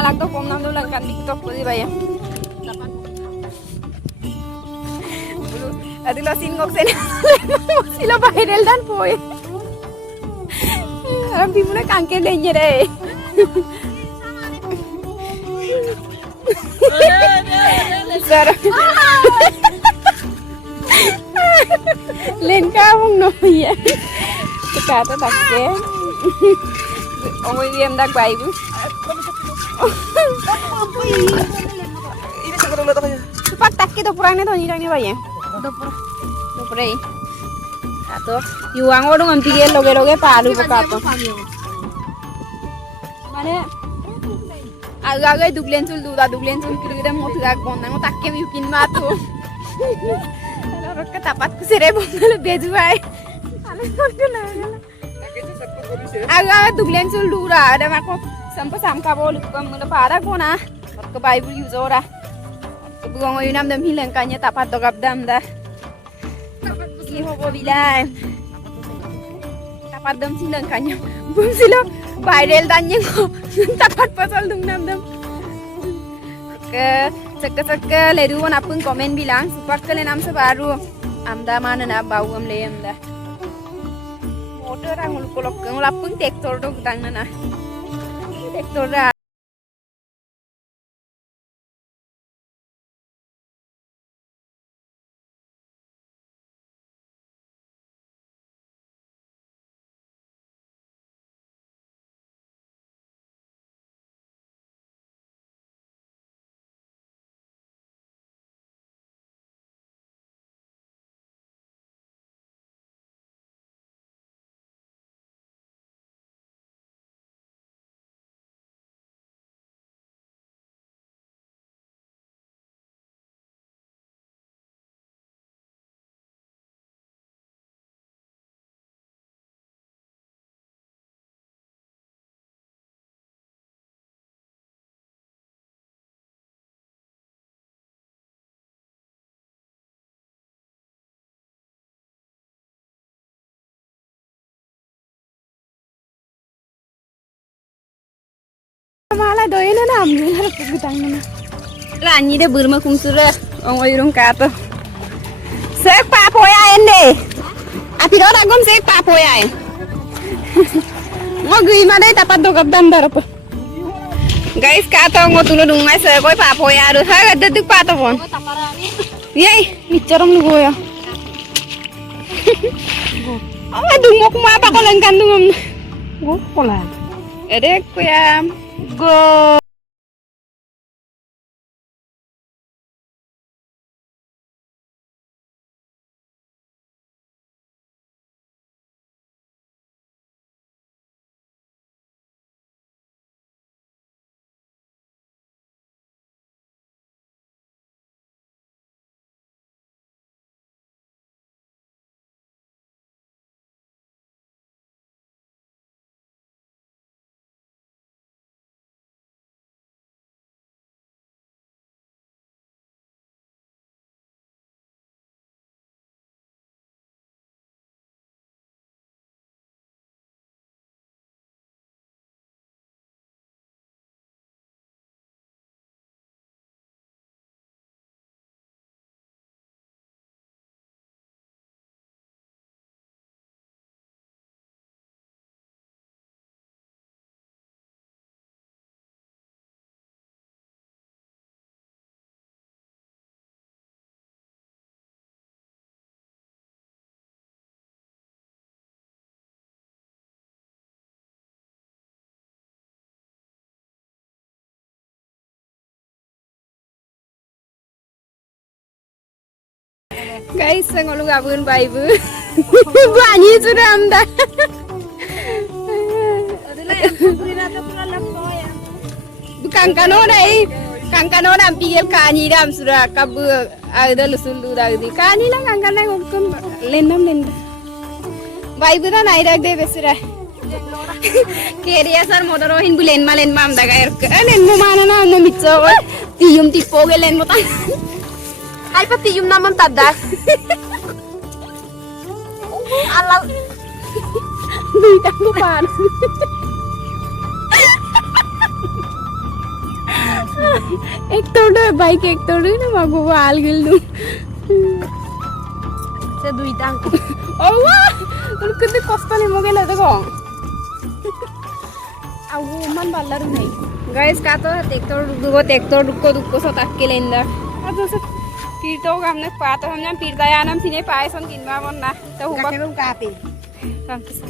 malak to kom nam do langkan TikTok ko di ba ya. Adi lo singok sen sila viral dan poe. Aram pimuna kangke denye re. Sara. Lên cao không nổi vậy. Tất cả tất đặt ké. Ông ơi em đang bày bữa. Ini sekarang lihat apa ya? Cepat tak kita purangnya tuh nyirangnya bayang. Dopre. Atau yuang orang ambil loge paru bekato. Mana? Agak-agak duglen sul kira-kira mau tuh agak bonang, mau takke bikin matu. Kalau roket tapat ku serebo kalau beju ay. Agak duglen sul dura, ada mako sampai samka bolu kam mula pada kona. Ke Bible use ora. Ke buang oyunam dam hilang kanya tapat dogap dam dah. Ini hobo bilang. Tapat dam silang kanya. Bum silo viral tanya ko. Tapat pasal dung nam dam. Ke seke ledu wan apun komen bilang support kalian nam sebaru. Amda mana na bau am le amda. Motor angul kolok ngul apun tektor dog dang na. Tektor ra. Malah doyan na ambil harap pagutang na. Rani de burma kumsura ang oyurong kato. Sek papoyain de. Api do ragom sek papoyain. Ngogui madai tapat do kapdan darap. Guys kato ngotulo dungai sek koi papoyado. Ha gadaduk pato pon. Yey, bicaram lu goya. Oh, dungok mo apa ko lang kandungam. Go kolan. Ede kuya. Go. Guys, ngolu gabun baibu. Banyi sudah amda. Bukan kano na pigel kani dam sudah kabu ada lusul dah di kani lang kangkana ngomkom lendam. Baibu dah naik dah deh besura. Keriya sar modorohin bulen malen mam daga erke. Len mo mana na no mitso. Tiyum tipo gelen mo tan. Ay pati yung naman tada. Alaw. Dito ko pa. Ektor do bike ektor do na magbo algil do. Se duita angko. Oh wah, udah kosta nih mau gila tuh kong. Aku man balar nih. Guys, kata tektor dukko so tak kelenda. Aduh se pirto kamne pato hamnya pirta ya nam sini paeson kinba monna. Tuh hubak. Kakek kape. Kampus.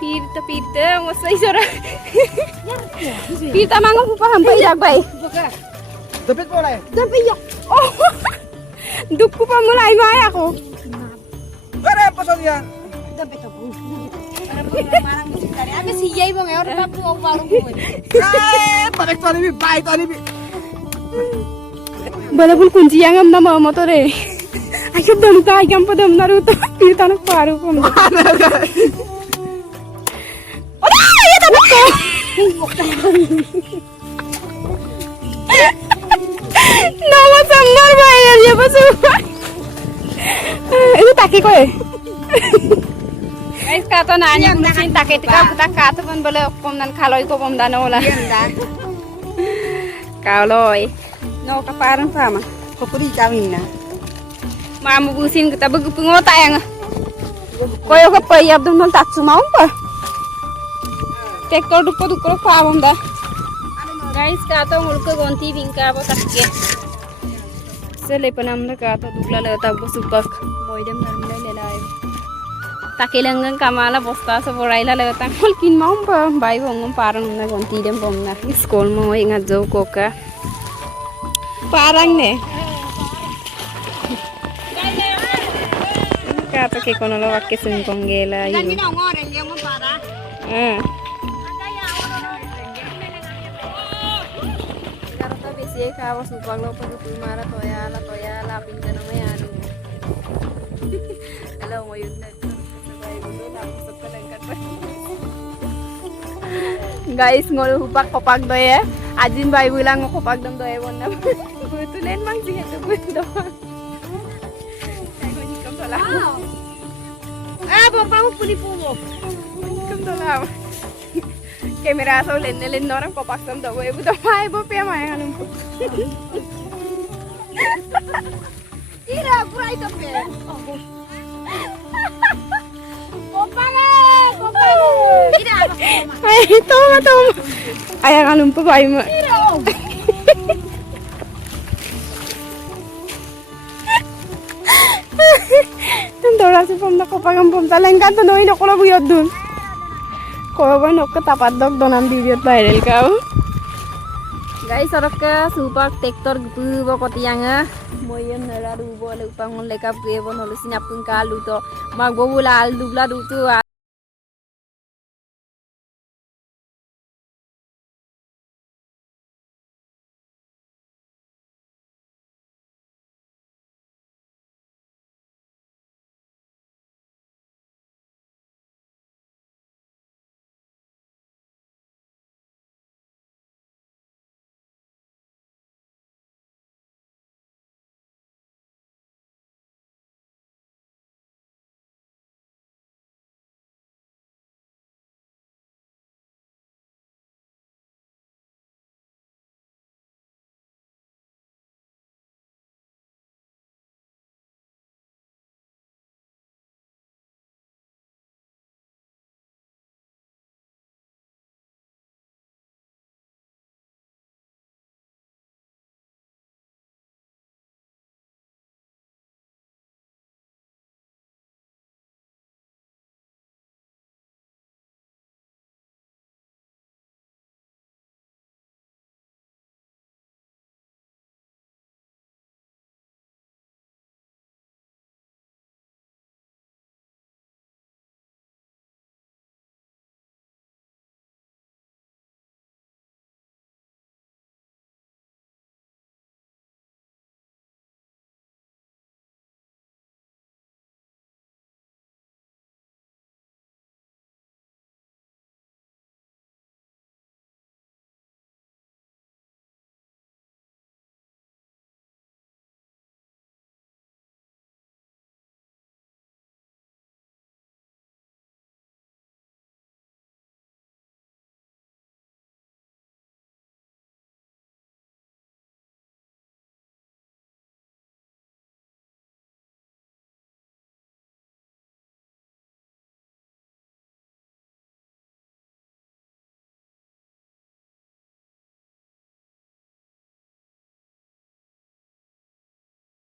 Pirta masai sora. Pirta mango pupa hampa jak bay. Dapat boleh. Tapi ya. Oh. Dukku pa mulai maya ako. Kare apa soalnya? Dapat aku. Parang musik dari. Abi siyay bang orang tapu ang balong mo. Balik tadi bi, baik tadi bi. Balapun kunci yang am nama motor eh. Ayo dam ka ayam pa dam naru to. Pirta na paru pam. Oda, ya dapat ko. Nama samar bayar ya pasukan. Itu taki ko eh. Guys, kata nanya mungkin taki tika kita kata pun boleh pemdan kaloi ko pemdan olah. Kaloi. No kaparan sama. Kopuri kawin na. Mamu busin kita begu pengota yang. Koyo ko payap dum tak sumau pa. Tektor dukko pa pemda. Guys, kata mulke gonti bingka apa takke. Sele panamna kata dukla le tabbo supak moidem narmle lelai. Takilangan kamala bosta sa boraila le tangol kin maumpa bai bongom parang na gonti dem bomna. School mo ingat jo koka. Parang ne. Kata ke kono lo wakke sungkong gela Kan ibu. gina ngoren yang mo para. Karena biasanya kalau supang lo pergi marah toya la pindah namanya anu. Kalau mau yun Guys, ngol hupak kopak do ya. Ajin bai bilang kopak dam do ya wonna. Betulen mang sing itu do. Kayak ni kam salah. Ah, bapak mo puni-pumo. Kam salah. Kamera so len orang kopak dam do ya buta mai bo pe mai hanum. Ira, purai kape. Kopale. Ira, Ay, toma. Ay, hanum pa bai mo. Tendora si pom na kopak ang pom talain kan to noy nokolo buyod dun. Ko ba nok tapat dog donan video viral ka. Guys, orok ke supak tektor gu bo kotianga moyen nara du bo le upang lekap ge bo nolusin apun kalu to magbo bulal dubla du tu